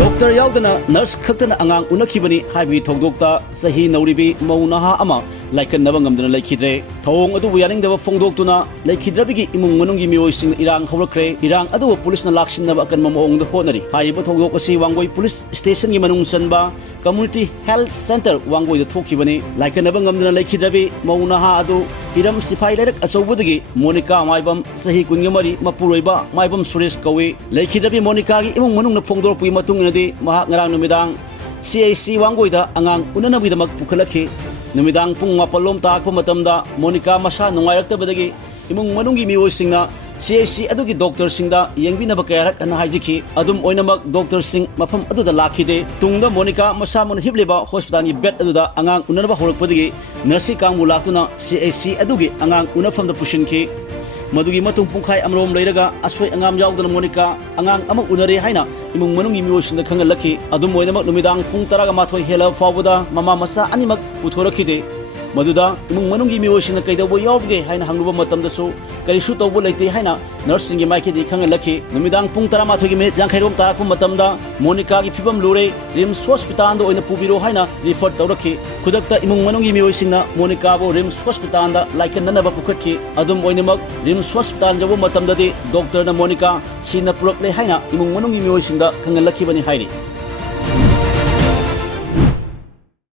Doctor yaudana nurse khaktana angang unakhibani haibi thogdokta sahi nauribi maunaha ama laikannaba ngamdana Leikhidre thong adu yaringdaba phongdoktuna Leikhidrebigi imung manungi miyoising Erang Hourakhre Erang adu police na laksinaba akan mamongda honari haiba thogdok asi Wangoi police station gi manung sanba community health center Wangoi da thokibani laikannaba ngamdana Leikhidrebi maunaha adu Iram Sifai Lerak Asawudagi Monica Maibam Sahi Kungamari Mapuroiba Maibam Suresh Kawi Leikhidrebi Monica gi imung manung na phongdorpui matung inadi mahak ngarang numidang CAC Wangoi da angang unanabidamak pukhalakhi numidang pung mapalom taakpa matamda Monica masa nungairaktabadagi imung manungi miyoisingna CAC adugi doctor singda yengbinaba kayarak ana haijiki adum oinamak doctor sing mafam aduda lakhide tungda Monica masa mon hibleba hospital ni bed aduda angang unanaba horakpadagi nurse kangmu laktuna CAC adugi angang unafamda pushinki madugi matung pungkhai amrom leiraga aswai angam yaudana Monica angang amak unare haina imung manungi miyoisingda khangalakhi adum oinamak numidang pung 12 hela fawbada mama masa animak puthorakhide maduda imung manungi miyoisingna kaidabo yawbge haina hangluba matamdasu karisu tawbo leite haina nursing gi maikidi khangalakhi numidang pung 12 gi me jangkhairom tarakpu matamda Monica gi phibam lure rims hospital da oina pubiro haina refer tawrakhi khudakta imung manungi miyoisingna Monica bo rims hospital da laikannaba pukhatki adum oinamak rims hospital jabo matamdadi doctor na Monica sina purakle haina imung manungi miyoisingda khangalakhi bani hairi